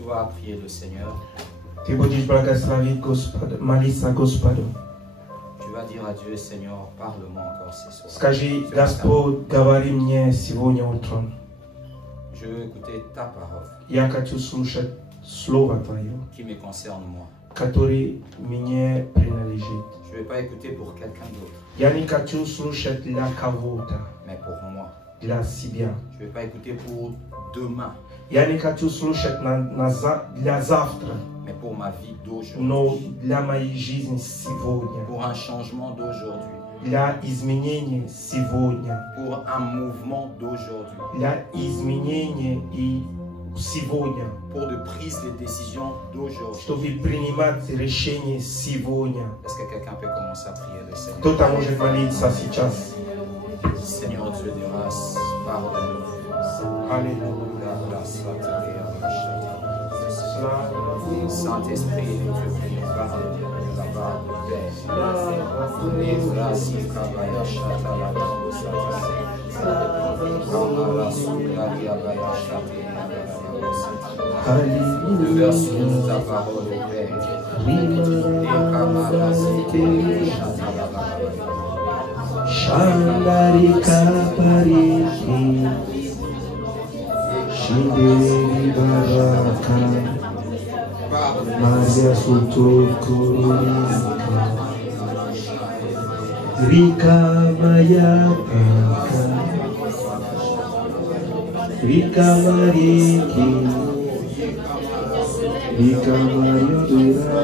tu vas prier le Seigneur. Ты будешь благословить Господа, молиться Господу. Tu vas dire à Dieu, Seigneur, parle-moi encore ce soir. Скажи, Господь, говори мне сегодня утром. Je veux écouter ta parole. Я хочу слушать Слово Твое, qui me concerne moi. которое мне принадлежит. Je ne vais pas écouter pour quelqu'un d'autre. Я не хочу слушать для кого-то, mais pour moi. для себя. Je ne vais pas écouter pour demain. Я не хочу слушать для завтра, mais pour ma vie d'aujourd'hui. но для моей жизни сегодня. Pour un changement d'aujourd'hui. Для изменения сегодня. Pour un mouvement d'aujourd'hui. Для изменения и сегодня. Pour de prise de décision d'aujourd'hui. Чтобы принимать решения сегодня. Est-ce que quelqu'un peut commencer à prier le Seigneur? Кто-то может молиться сейчас. Seigneur Dieu de grâce, pardonne-nous. Alléluia. Saint-Esprit, Dieu prie, parle-nous de la part du Père. Nous versons ta parole au Père. Shandarika pariki Shinderi baraka Maria Sutokurika Rika Mayapaka Rika Mariki Rika Mayapaka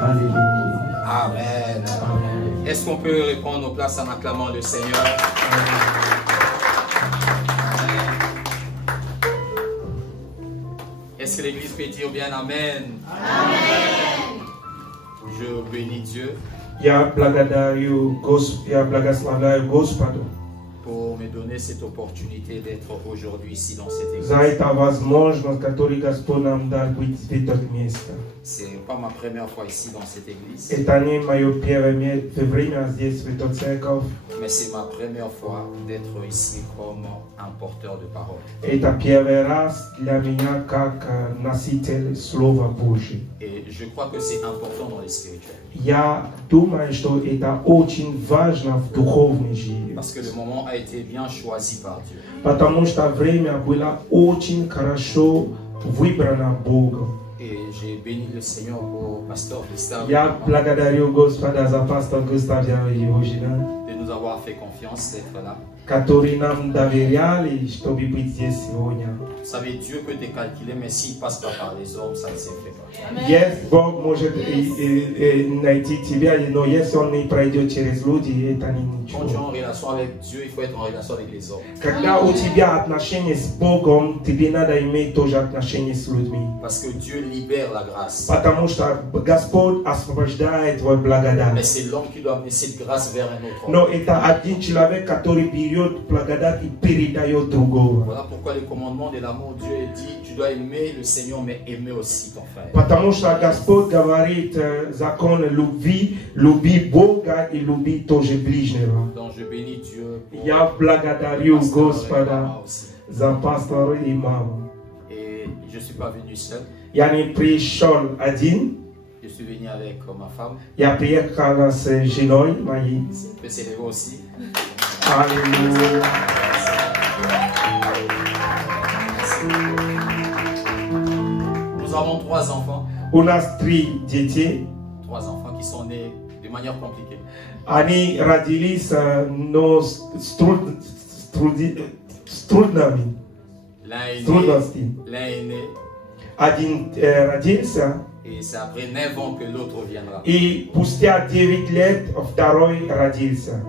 Alléluia. Amen. Est-ce qu'on peut répondre nos places en acclamant le Seigneur? Est-ce que l'Église peut dire bien Amen? Amen. Je bénis Dieu pour me donner cette opportunité d'être aujourd'hui ici dans cette église. C'est pas ma première fois ici dans cette église. Mais c'est ma première fois d'être ici comme un porteur de parole. Et je crois que c'est important dans les spirituels. Parce que le moment a été bien choisi par Dieu. Et j'ai béni le Seigneur pour Pasteur Gustave de nous avoir fait confiance d'être là. Vous savez, Dieu peut te calculer, mais s'il passe pas par les hommes, ça ne se fait pas. Yes, Bog может найти тебя, но если он не пройдет через люди, это не ничего. Quand tu es en relation avec Dieu, il faut être en relation avec les hommes. Когда у тебя отношения с Богом, тебе надо иметь тоже отношения с людьми. Parce que Dieu libère la grâce. Потому что Господь освобождает твою благодать. Mais c'est l'homme qui doit amener cette grâce vers un autre homme. Но это один человек, который берет благодать и передает другого. Voilà pourquoi le commandement de l'amour, Dieu dit, tu dois aimer le Seigneur, mais aimer aussi ton frère. Потому что Господь говорит закон любви, люби Бога и люби тоже ближнего. Donc je bénis Dieu. Я благодарю Господа за пастора и маму. Et je suis pas venu seul. Я не пришел один. Je suis venu avec ma femme. Я приехал с женой моей. Je peux s'élever aussi. Аллилуйя. Nous avons 3 enfants. У нас 3 детей. 3 enfants qui sont nés de manière compliquée. Они родились, но с трудностями. L'un est né. Один родился. Et c'est après 9 ans que l'autre viendra. И спустя 9 лет второй родился.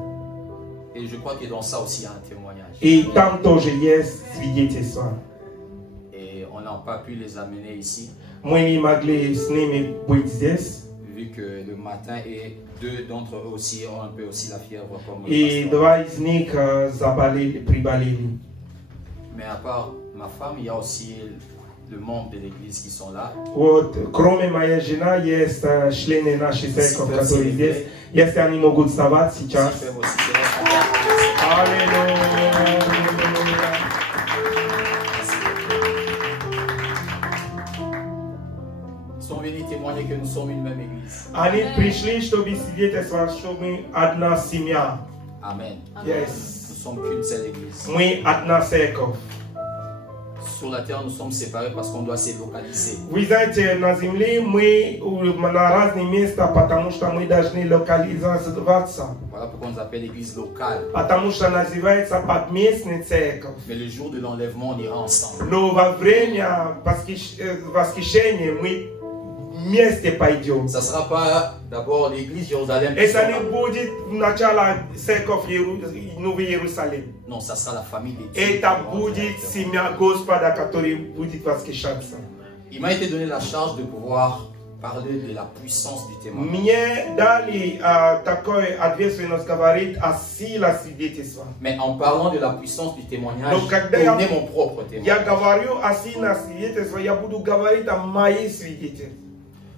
Et je crois que dans ça aussi il y a un témoignage. И там тоже есть свидетельство. Et on n'a pas pu les amener ici. Мы не могли с ними быть здесь. Vu que le matin et 2 d'entre eux aussi ont un peu aussi la fièvre comme И 2 из них приболели. Mais à part ma femme, il y a aussi le membre de l'église qui sont là. Вот, кроме моей жены, есть члены нашей церкви, которые здесь. Если они могут вставать сейчас. nous sommes une même église. Ani prišli što bi svidjeti sva što mi adna simja. Amen. Yes. Nous sommes qu'une seule église. Mi adna sekov. Sur la terre, nous sommes séparés parce qu'on doit se localiser. Вы знаете, на земле мы на разные места, потому что мы должны локализоваться. Voilà pourquoi on nous appelle l'église locale. Потому что называется подместный церковь. Mais le jour de l'enlèvement, on ira ensemble. Но во время восхищения мы вместе пойдем. Ça ne sera pas d'abord l'église Jérusalem. Это не будет начало церковь Новый Иерусалим. Non, ça sera la famille des dieux. Это будет семья Господа, который будет восхищаться. Il m'a été donné la charge de pouvoir parler de la puissance du témoignage. Мне дали такой ответственность говорить о силе свидетельства. Mais en parlant de la puissance du témoignage, Donc, когда я donner mon propre Я témoignage. говорю о силе свидетельства, я буду говорить о моей свидетельстве.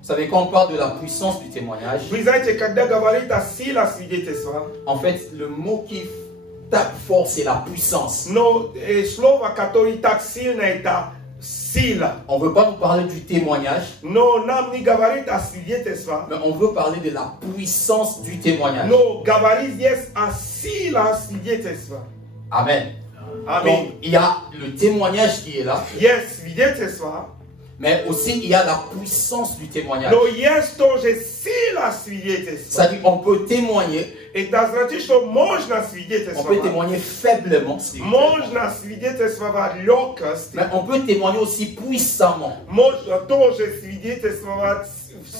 Vous savez, quand on parle de la puissance du témoignage, Вы знаете, когда говорит о силе свидетельства, en fait, le mot qui tape fort, c'est la puissance. но слово, которое так сильно, это сила. On ne veut pas nous parler du témoignage, Но нам не говорит о свидетельстве, mais on veut parler de la puissance du témoignage. но говорит здесь о силе свидетельства. Amen. Аминь. Donc, il y a le témoignage qui est là, Есть свидетельство, mais aussi il y a la puissance du témoignage. но есть тоже сила свидетельства. C'est-à-dire qu'on peut témoigner, Это значит, что можно on peut свидетельствовать. témoigner faiblement, Можно свидетельствовать легкость. mais on peut témoigner aussi puissamment. Можно тоже свидетельствовать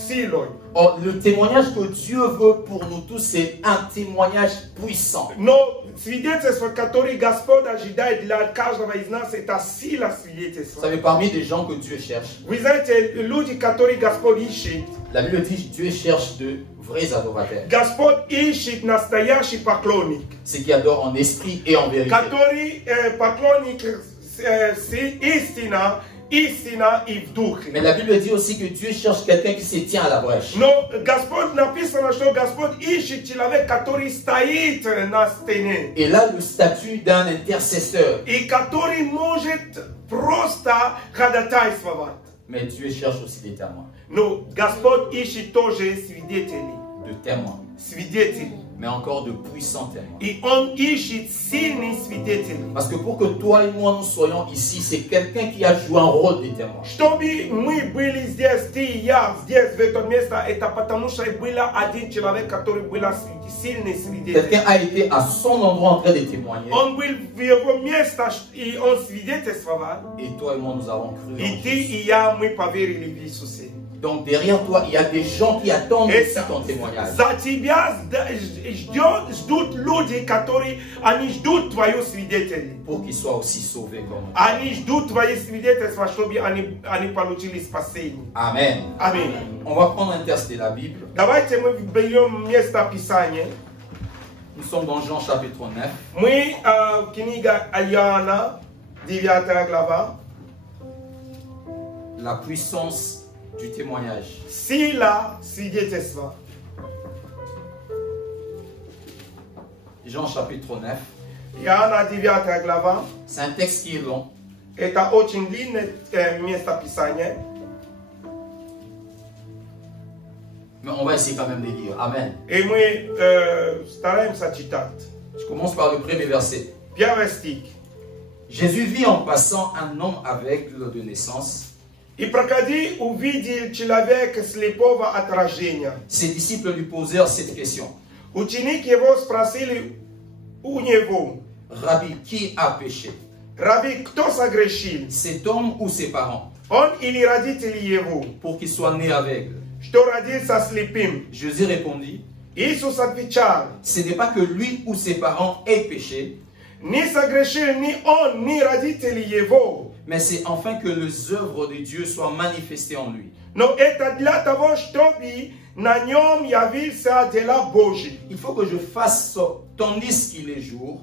силой. Or, le témoignage que Dieu veut pour nous tous, c'est un témoignage puissant. Но свидетельство, которое Господь ожидает для каждого из нас, это сила Vous свидетельства. savez, parmi les gens que Dieu cherche, Вы знаете, люди, которые Господь ищет, la Bible dit Dieu cherche de vrais adorateurs. Господь ищет настоящий поклонник, Ceux qui adorent en esprit et en vérité. который поклонник истина, истина и в духе. Mais la Bible dit aussi que Dieu cherche quelqu'un qui se tient à la brèche. Но Господь написано, что Господь ищет человека, который стоит на стене. Et là, le statut d'un intercesseur. И который может просто ходатайствовать. Mais Dieu cherche aussi des témoins. Но Господь ищет тоже свидетелей. De témoins. Свидетелей. Mais encore de puissants témoins. И Он ищет сильных свидетелей. Parce que pour que toi et moi nous soyons ici, c'est quelqu'un qui a joué un rôle de témoin. Чтобы мы были здесь, ты и я, здесь, в этом месте, это потому что был один человек, который был сильный свидетель. Quelqu'un a été à son endroit en train de témoigner. Он был в его месте, и он свидетельствовал. Et toi et moi, nous avons cru. en И ты Jésus. и я, мы поверили в Иисуса. Donc derrière toi, il y a des gens qui attendent aussi ton témoignage. За тебя ждут люди, которые они ждут твое свидетельство. Pour qu'ils soient aussi sauvés comme nous. Они ждут твои свидетельства, чтобы они получили спасение. Amen. Аминь. On va prendre un texte de la Bible. Давайте мы берем место Писания. Nous sommes dans Jean chapitre 9. Мы книга Иоанна, 9 глава. La puissance du témoignage. Сила свидетельства. Jean chapitre 9. Иоанна, 9 глава. C'est un texte qui est long. Это очень длинное место Писания. Mais on va essayer quand même de lire. Amen. И мы стараемся читать. Je commence par le premier verset. Первый стих. Jésus vit en passant un homme aveugle de naissance. И проходи, увидел человека слепого от рождения. Ses disciples lui posèrent cette question. Ученики его спросили у него: Rabbi, qui a péché? Раби, кто согрешил? Cet homme ou ses parents? Он или родители его, Pour qu'il soit né aveugle. что родился слепым? Jésus répondit. Иисус отвечал: Ce n'est pas que lui ou ses parents aient péché, не согрешил ни он, ни родители его, mais c'est afin que les œuvres de Dieu soient manifestées en lui. но это для того, чтобы на нем явился дела Божьи. Il faut que je fasse, tandis qu'il est jour,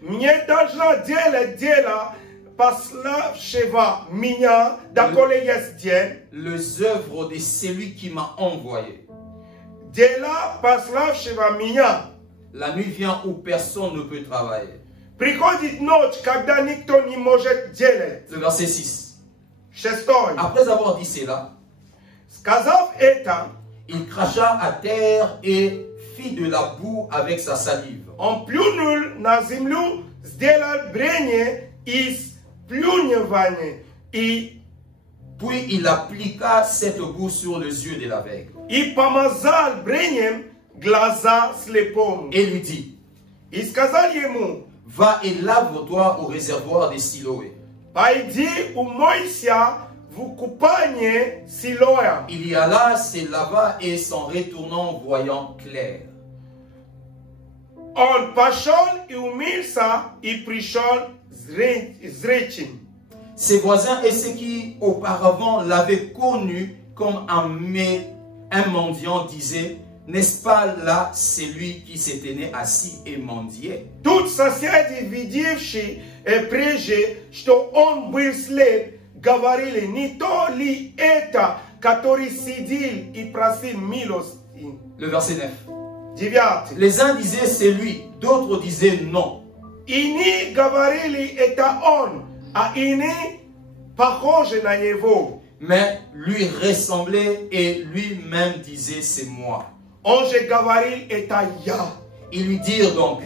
Мне должно делать дело пославшего меня, доколе есть день. les œuvres de celui qui m'a envoyé. Дела пославшего меня. La nuit vient où personne ne peut travailler. Приходит ночь, когда никто не может делать. Le verset 6. Шестой. Après avoir dit cela, Сказав это, il cracha à terre et fit de la boue avec sa salive. он плюнул на землю, сделал брение из плюневания и Puis il appliqua cette boue sur les yeux de l'aveugle помазал брением глаза слепому. et lui dit, И сказал ему, va et lave-toi au réservoir des Siloé. пойди умойся в купании Силоя. Il y alla, se lava et s'en retournant voyant clair. Он пошел и умылся и пришел зрячим. Ses voisins et ceux qui auparavant l'avaient connu comme un mendiant disaient, n'est-ce pas là celui qui s'était né assis et mendiait? Тут соседи, видевшие прежде, что он был слеп, говорили, не то ли это, который сидел и просил милости? Le verset 9. 9. Les uns disaient c'est lui, d'autres disaient non. Иные говорили, это он, а иные похожи на него. Mais lui ressemblait et lui-même disait c'est moi. Он же говорил, это я. Ils lui dirent donc,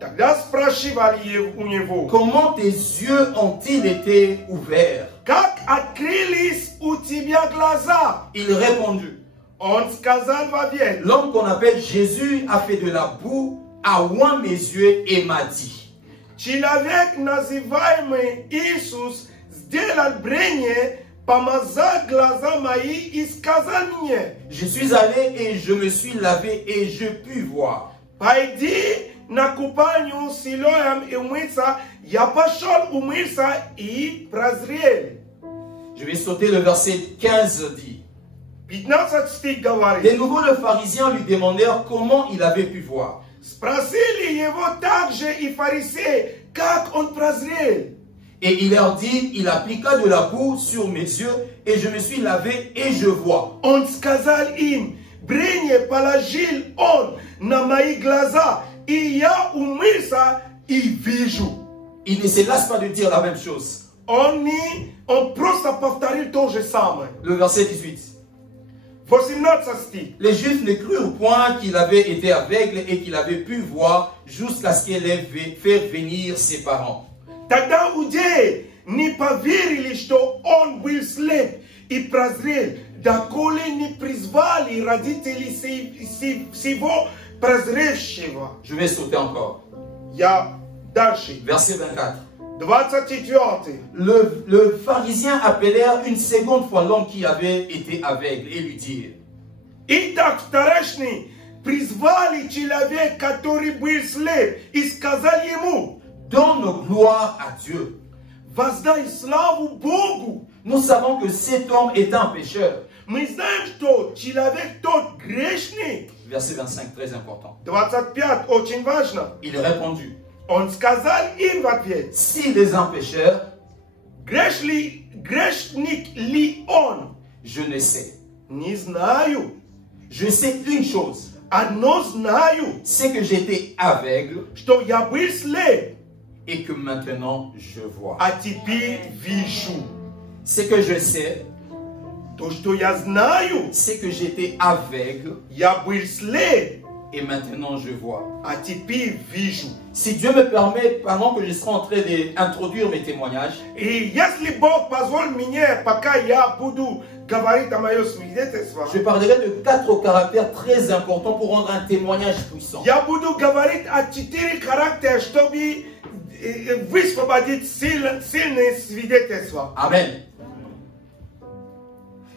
Тогда спрашивали у него, comment tes yeux ont-ils été ouverts? как открылись у тебя глаза? Il répondit, Он сказал в ответ, l'homme qu'on appelle Jésus a fait de la boue, a oint mes yeux et m'a dit, человек, называемый Иисус, сделал брение, помазал глаза мои и сказал мне, je suis allé et je me suis lavé et je pus voir. пойди на купанию Силоям и умыться. Я пошел умыться и прозрел. Je vais sauter le verset 15 dit. 15 стих De говорит. nouveau, les pharisiens lui demandèrent comment il avait pu voir. Спросили его также и фарисеи, как он прозрел. Et il leur dit, il appliqua de la boue sur mes yeux et je me suis lavé et je vois. Он сказал им, брение положил он на мои глаза, и я умылся и вижу. Il ne se lasse pas de dire la même chose. Он просто повторил то же самое. Le verset 18. 18 стих. Les Juifs ne crurent point qu'il avait été aveugle et qu'il avait pu voir jusqu'à ce qu'il ait fait venir ses parents. Тогда иудеи не поверили, что он был слеп и прозрел, доколе не призвали родителей всего прозревшего. Je vais sauter encore. Я дальше. Verset 24. 24. Le pharisien appelèrent une seconde fois l'homme qui avait été aveugle et lui dirent, Итак, вторичный призвали человека, который был слеп, и сказали ему, donne gloire à Dieu. воздай славу Богу. Nous savons que cet homme est un pécheur. Мы знаем, что человек тот грешный. Verset 25, très important. 25, очень важно. Il répondit, Он сказал им в ответ, s'il est un pécheur, грешник ли он? je ne sais. Не знаю. Je sais une chose, Одно знаю, c'est que j'étais aveugle что я был слеп, et que maintenant je vois. а теперь вижу. Ce que je sais, То, что я знаю, c'est que j'étais aveugle я был слеп, et maintenant je vois. а теперь вижу. Si Dieu me permet, pendant que je serai en train d'introduire mes témoignages, И если Бог позволит мне, пока я буду говорить о моем свидетельстве, je parlerai de 4 caractères très importants pour rendre un témoignage puissant. я буду говорить о 4 характера, чтобы высвободить сильные свидетельства. Amen.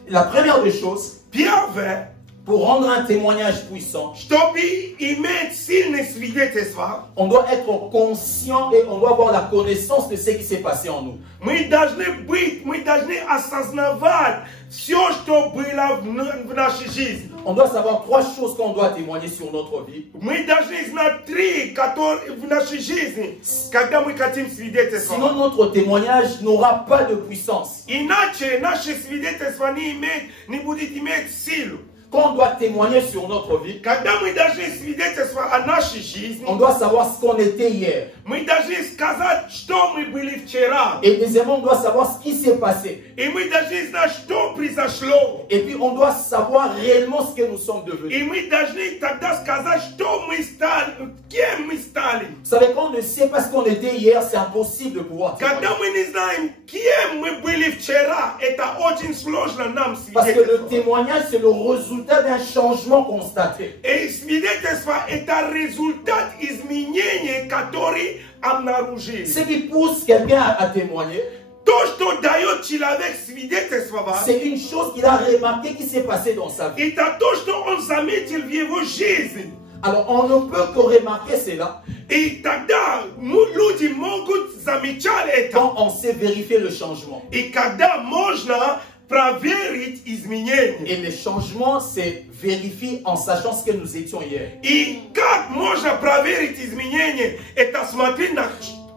La première des choses, Первое, pour rendre un témoignage puissant, чтобы иметь сильные свидетельства, on doit être conscient et on doit avoir la connaissance de ce qui s'est passé en nous. мы должны осознавать все, что было в нашей жизни. On doit savoir 3 choses qu'on doit témoigner sur notre vie. Мы должны знать 3, которые в нашей жизни, когда мы хотим свидетельства. Sinon, notre témoignage n'aura pas de puissance. Иначе наше свидетельство не будет иметь силу. Quand on doit témoigner sur notre vie, Когда мы должны свидетельствовать о нашей жизни, on doit savoir ce qu'on était hier. мы должны сказать, что мы были вчера. Et deuxièmement, on doit savoir ce qui s'est passé. И мы должны знать, что произошло. Et puis, on doit savoir réellement ce que nous sommes devenus. И мы должны тогда сказать, что мы стали, кем мы стали. Vous savez, quand on ne sait pas ce qu'on était hier, c'est impossible de pouvoir témoigner. Когда мы не знаем, кем мы были вчера, это очень сложно нам Parce que le свидетельствовать. témoignage, c'est le résultat d'un changement constaté. И свидетельство – это результат изменений, которые обнаружили. Ce qui pousse quelqu'un à témoigner, То, что дает человек свидетельствовать, c'est une chose qu'il a remarqué qui s'est passé dans sa vie. это то, что он заметил в его жизни. Alors, on ne peut que remarquer cela И тогда люди могут замечать это. quand on sait vérifier le changement. И когда можно проверить изменения. Et le changement, c'est vérifier en sachant ce que nous étions hier. И как можно проверить изменения? Это смотреть на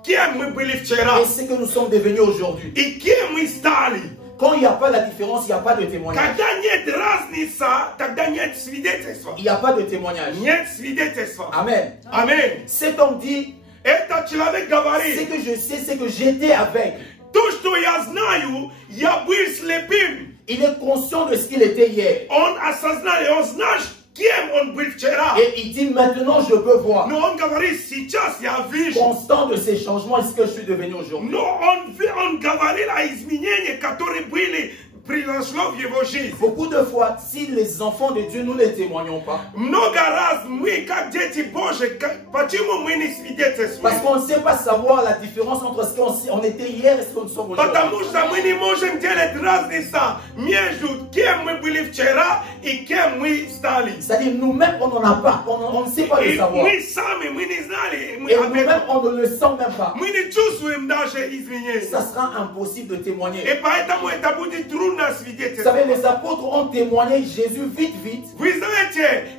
кем мы были вчера. Et ce que nous sommes devenus aujourd'hui. И кем мы стали. Quand il n'y a pas la différence, il n'y a pas de témoignage. Когда нет разницы, тогда нет свидетельства. Il n'y a pas de témoignage. Нет свидетельства. Amen. Аминь. Cet homme dit, Этот человек ce говорит, que je sais, c'est que j'étais avec. то, что я знаю, я был слепым. Il est conscient de ce qu'il était hier. Он осознал, он знает, кем он был вчера. Et il dit, maintenant je peux voir. Но он говорит, сейчас я вижу. Constant de ces changements, est-ce que je suis devenu aujourd'hui? Но он говорил о изменениях, которые были, произошло в его жизни. Beaucoup de fois, si les enfants de Dieu, nous ne les témoignons pas, Много раз мы, как дети Божьи, почему мы не parce свидетельствуем? qu'on ne sait pas savoir la différence entre ce qu'on était hier et ce que nous sommes aujourd'hui. Потому что мы не можем делать разницу между кем мы были вчера и кем мы стали. C'est-à-dire, nous-mêmes, on n'en a pas, on ne sait pas le И savoir. мы сами, мы не знали, мы Et об nous-mêmes, этом. on ne le sent même pas. Мы не чувствуем даже изменений. Ça sera impossible de témoigner. И поэтому это будет трудно Vous свидетельствовать. savez, les apôtres ont témoigné Jésus vite, vite. Вы знаете,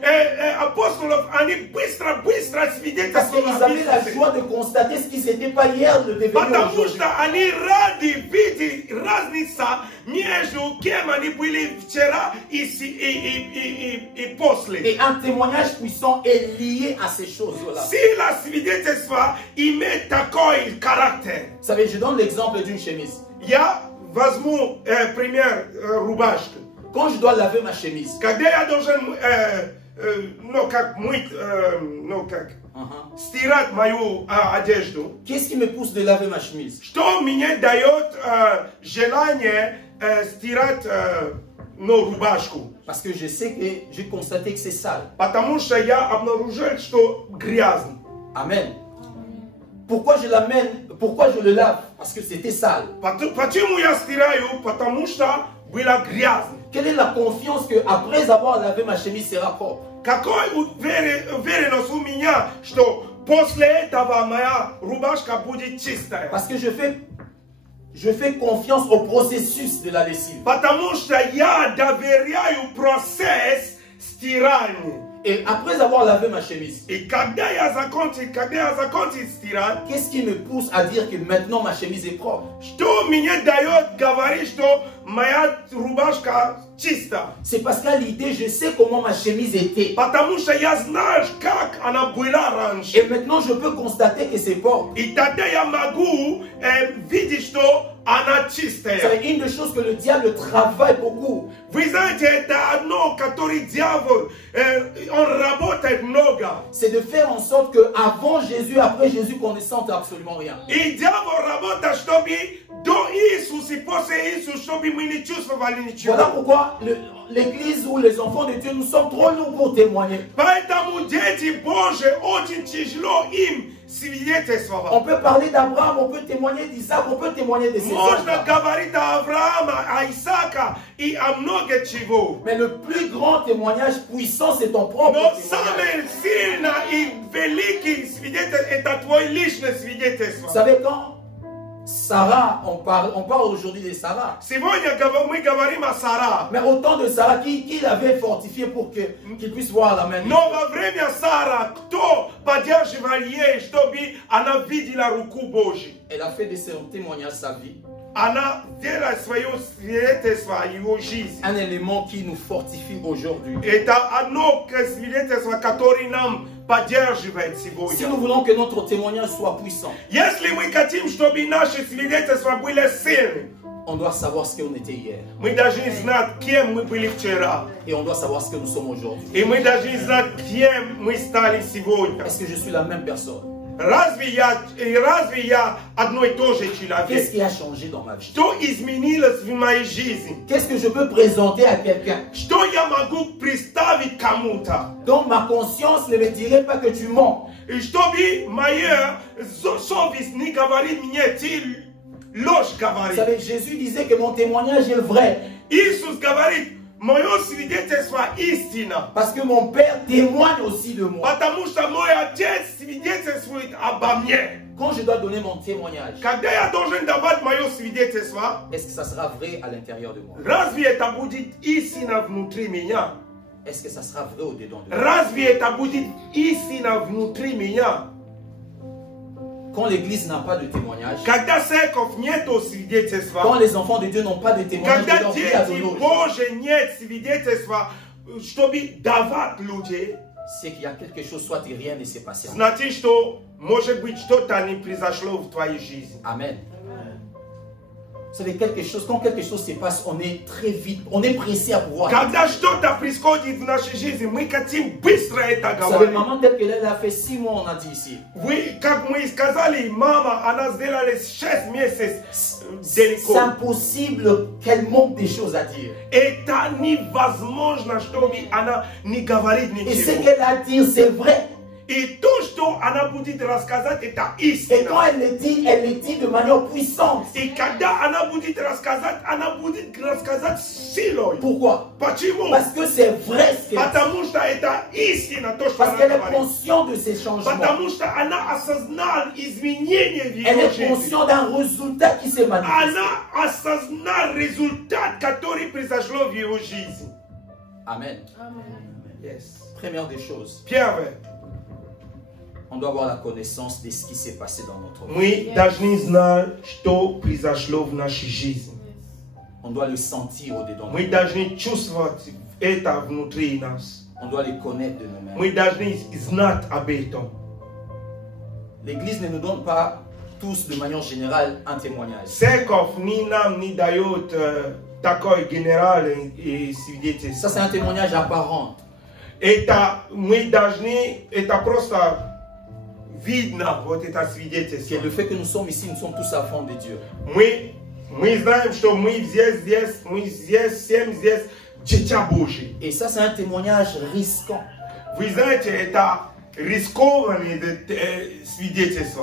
апостолов, они быстро Parce свидетельствовали qu'ils о avaient la Иисусе. joie de constater ce qui n'était pas hier, de devenir Потому aujourd'hui. что они рады видеть разницу между кем они были вчера и после. Et un témoignage puissant est lié à ces choses-là. Сила свидетельства имеет такой характер. Vous savez, je donne l'exemple d'une chemise. Я возьму пример рубашки. Quand je dois laver ma chemise, Когда я должен, как мыть, стирать мою одежду, qu'est-ce qui me pousse de laver ma chemise? что мне дает желание стирать рубашку? Parce que je sais que j'ai constaté que c'est sale. Потому что я обнаружил, что грязно. Amen. Pourquoi je l'amène? Pourquoi je le lave? Parce que c'était sale. Почему я стираю? Потому что было грязно. Quelle est la confiance que après avoir lavé ma chemise sera propre? Какой уверенность у меня, что после этого моя рубашка будет чистая? Parce que je fais confiance au processus de la lessive. Потому что я доверяю процесс стирания. Et après avoir lavé ma chemise, И когда я закончил стирать, qu'est-ce qui me pousse à dire que maintenant ma chemise est propre? что мне дает говорить, что моя рубашка чиста? C'est parce qu'à l'idée, je sais comment ma chemise était. Потому что я знаю, как она была раньше. Et maintenant, je peux constater que c'est propre. И тогда я могу видеть, что она Vous чистая. savez, une des choses que le diable travaille beaucoup, Вы знаете, это одно, которое дьявол, он работает много. c'est de faire en sorte qu'avant Jésus, après Jésus, qu'on ne sente absolument rien. И дьявол работает, чтобы до Иисуса и после Иисуса, чтобы мы не чувствовали ничего. Voilà pourquoi l'église ou les enfants de Dieu, nous sommes trop lourds pour témoigner. Поэтому дети Божьи очень тяжело им свидетельствовать. On peut parler d'Abraham, on peut témoigner d'Isaac, on peut témoigner de ses Можно enfants. говорить о Аврааме, о Исааке и о много чего. Mais le plus grand témoignage puissant, c'est ton propre Но témoignage. самое сильное и великий свидетель – это твой личное Vous свидетельство. savez, quand Sarah, on parle aujourd'hui de Sarah. Сегодня мы говорим о Сара. Mais au temps de Sarah, qui l'avait fortifié pour qu'il puisse voir la main? Но во время Сара, кто поддерживал ей, чтобы она видела руку Божью? Elle a fait de son témoignage sa vie. Un élément qui nous fortifie aujourd'hui. Si nous voulons que notre témoignage soit puissant, on doit savoir ce qu'on était hier. Et on doit savoir ce que nous sommes aujourd'hui. Est-ce que je suis la même personne? Qu'est-ce qui a changé dans ma vie? Qu'est-ce que je peux présenter à quelqu'un dont ma conscience ne me dirait pas que tu mens? Vous savez, Jésus disait que mon témoignage est vrai. Parce que mon Père témoigne aussi de moi. Quand je dois donner mon témoignage, est-ce que ça sera vrai à l'intérieur de moi? Est-ce que ça sera vrai au-dedans de moi? Quand l'église n'a pas de témoignage, quand les enfants de Dieu n'ont pas de témoignage, c'est qu'il y a quelque chose, soit rien ne s'est passé. Amen. Vous savez, quelque chose, quand quelque chose se passe, on est très vite, on est pressé à pouvoir. Vous savez, maman, peut-être qu'elle a fait 6 mois, on a dit ici. C'est impossible qu'elle manque des choses à dire. Et ce qu'elle a dit, c'est vrai. Et quand elle le dit de manière puissante. Pourquoi? Parce que c'est vrai ce qu'elle dit. Parce qu'elle est consciente de ces changements. Elle est consciente d'un résultat qui s'est manifesté. Amen. Yes. Première des choses. On doit avoir la connaissance de ce qui s'est passé dans notre vie. On doit le sentir au-dedans de nous. On doit les connaître de nous-mêmes. L'Église ne nous donne pas tous de manière générale un témoignage. Ça, c'est un témoignage apparent. Qui est le fait que nous sommes ici, nous sommes tous enfants de Dieu. Et ça, c'est un témoignage risquant.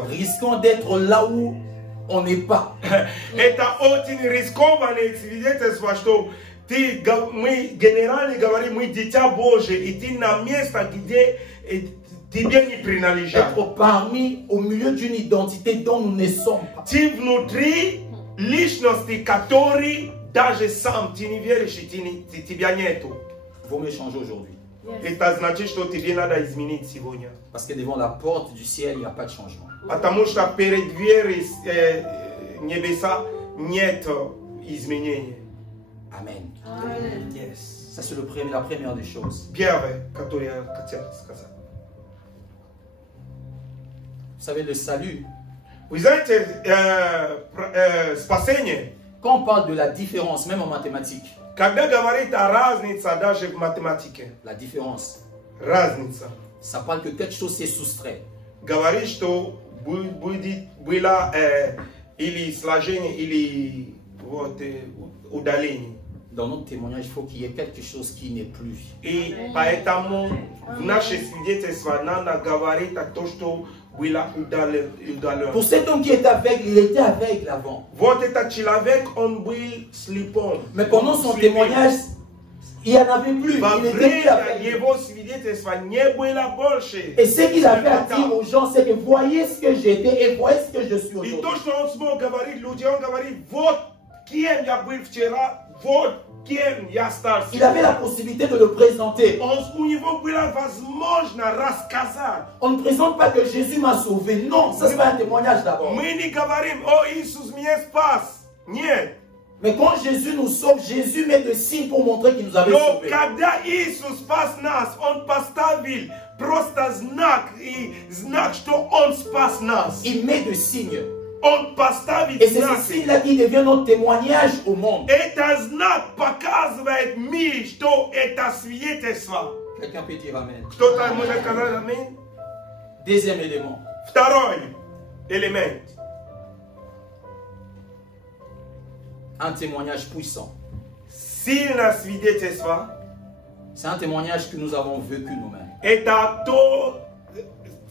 Risquant d'être là où on n'est pas. Être parmi, au milieu d'une identité dont nous ne sommes pas. Vaut mieux changer aujourd'hui. Parce que devant la porte du ciel, il n'y a pas de changement. Amen. Yes. Ça, c'est la première des choses. Vous savez, le salut. Quand on parle de la différence, même en mathématiques. La différence. Ça parle que quelque chose s'est soustrait. Dans notre témoignage, il faut qu'il y ait quelque chose qui n'est plus. Pour cet homme qui est aveugle, il était aveugle avant. Mais pendant son témoignage, il n'y en avait plus. Il était plus aveugle. Et ce qu'il avait à dire aux gens, c'est que voyez ce que j'étais et voyez ce que je suis aujourd'hui. Il avait la possibilité de le présenter. On ne présente pas que Jésus m'a sauvé. Non, ça c'est pas un témoignage d'abord. Нет. Mais quand Jésus nous sauve, Jésus met des signes pour montrer qu'il nous avait Но sauvés. когда Иисус спас нас, Он поставил просто знак, и знак, что Он спас нас. Il met des signes. Он поставит Et c'est знак. ce signe-là qui devient notre témoignage au monde. Это знак показывает мир, что это свидетельство. Quelqu'un peut dire Amen. Кто-то может сказать аминь? Deuxième élément. Второй элемент. Un témoignage puissant. Сильное свидетельство. C'est un témoignage que nous avons vécu nous-mêmes. Это то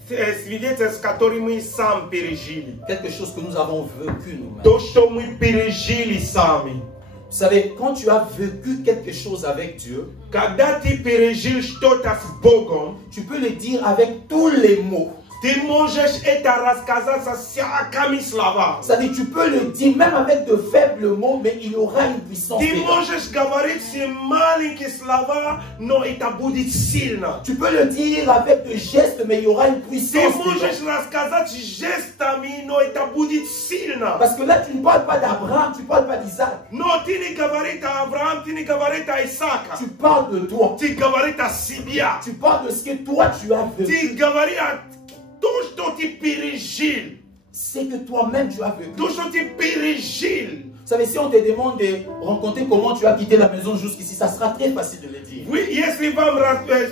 свидетельство, которое мы сами пережили. Quelque chose que nous avons vécu nous-mêmes. То, что мы пережили сами. Vous savez, quand tu as vécu quelque chose avec Dieu, Когда ты пережил что-то с Богом, tu peux le dire avec tous les mots. ты можешь это рассказать со всякими словами. C'est-à-dire, tu peux le dire même avec de faibles mots, mais il aura une puissance. Ты dedans. можешь говорить все маленькие слова, но это будет сильно. Tu peux le dire avec de gestes, mais il y aura une Ты puissance. можешь dedans. рассказать жестами, но это будет сильно. Parce que là, tu ne parles pas d'Abraham, tu ne parles pas d'Isaac. Но ты не говоришь о Аврааме, ты не говоришь о Исааке. Tu parles de toi. Ты говоришь о себе. Tu parles de ce que toi, tu as Ты vécu. говоришь о том, что ты пережил. C'est que toi-même, tu as vécu. То, что ты пережил. Vous savez, si on te demande de raconter comment tu as quitté la maison jusqu'ici, ça sera très facile de le dire. Вы, если вам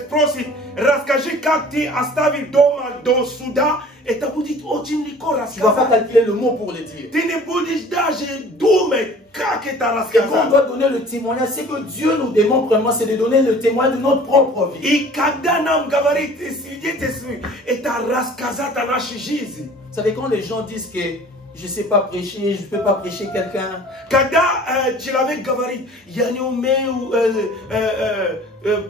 спросят, расскажи, как ты оставил дома до суда, это будет очень легко Tu ne vas pas рассказать. calculer le mot pour le dire. Ты не будешь даже думать, как это Et quand on рассказать. doit donner le témoignage, c'est que Dieu nous demande vraiment, c'est de donner le témoignage de notre propre vie. И когда нам говорит свидетельство, это рассказать о нашей жизни. Vous savez, quand les gens disent que je ne sais pas prêcher, je ne peux pas prêcher quelqu'un, Когда человек говорит, я не умею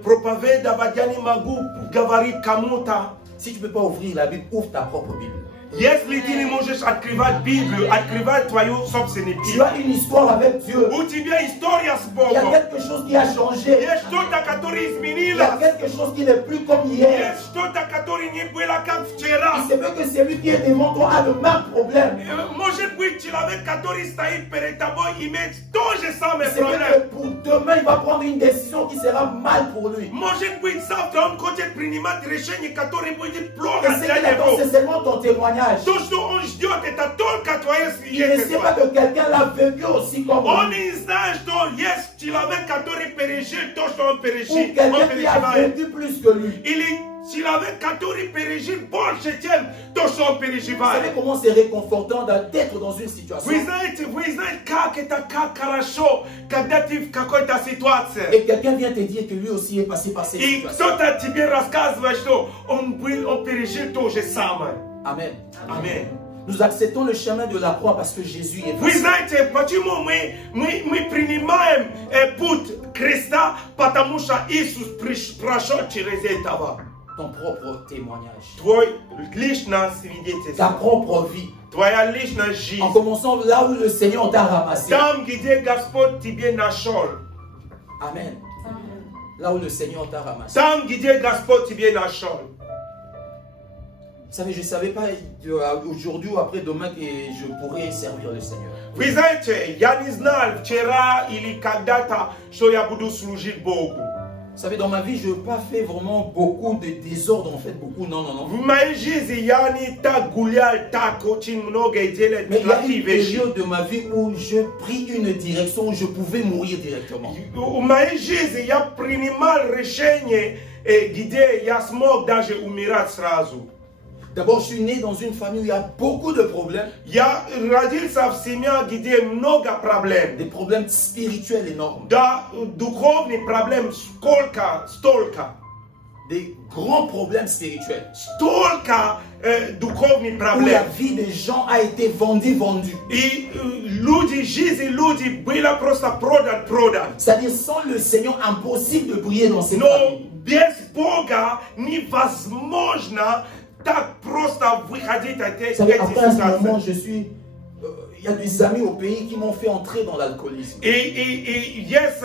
проповедовать, я не могу говорить кому-то. si tu ne peux pas ouvrir la Bible, ouvre ta propre Bible. Если ты не можешь открывать Библию, открывай твою собственную Tu Библию. as une histoire avec Dieu. У тебя история с Il y a Богом. quelque chose qui a changé. Есть что-то, которое Il y a изменилось. quelque chose qui n'est plus comme hier. Есть что-то, которое не было как Il вчера. se peut que celui qui est devant toi a le même problème. Может быть, человек, который стоит перед тобой, имеет то же самое Il se peut проблème. que pour demain, il va prendre une décision qui sera mal pour lui. Может быть, завтра он хочет принимать решение, которое будет Et плохо ce qu'il для attend, него. c'est seulement ton témoignage. То, что он ждет, это только твое Il ne sait pas свидетельство. que quelqu'un l'a vécu aussi comme Он lui. не знает, что есть человек, который пережил то, что он Ou пережил. quelqu'un Он qui a переживает. vécu plus que lui. Или человек, который пережил больше, чем то, что он Vous savez переживает. comment c'est réconfortant d'être dans une situation. Вы знаете, как это, как хорошо, когда ты в какой-то ситуации. Et quelqu'un vient te dire que lui aussi est passé par cette И situation. кто-то тебе рассказывает, что он пережил то же самое. Amen. Аминь. Nous acceptons le chemin de la croix parce que Jésus est Вы venu. знаете, почему мы принимаем путь креста, потому что Иисус прошел через этого. Ton propre témoignage. Твой личное Ta свидетельство, propre vie. твоя личная жизнь. En commençant là où le Seigneur t'a ramassé. Там, где Господь тебе нашел. Amen. Là où le Seigneur t'a ramassé. Там, где Господь тебе нашел. Vous savez, je ne savais pas aujourd'hui ou après-demain que je pourrais servir le Seigneur. Вы знаете, я не знал вчера или когда-то, что я буду служить Богу. Vous savez, dans ma vie, je n'ai pas fait vraiment beaucoup de désordre, en fait, beaucoup, non. В моей жизни я не так гулял, так очень много и делать Mais il y a плохие une вещи. période de ma vie où je pris une direction où je pouvais mourir directement. В моей жизни я принимал решение, где я смог даже умирать сразу. D'abord, je suis né dans une famille où il y a beaucoup de problèmes, Я родился в семье, где много проблем. des problèmes spirituels énormes, Да, духовный проблем столько. des grands problèmes spirituels, Столько духовных où la проблем. vie des gens a été vendue. И люди, жизнь людей была просто продан. C'est-à-dire, sans le Seigneur, impossible de briller dans ces Но familles. без Бога невозможно так просто выходить от Vous этих savez, après à ce moment, ситуаций. il y a des amis au pays qui m'ont fait entrer dans l'alcoolisme. И есть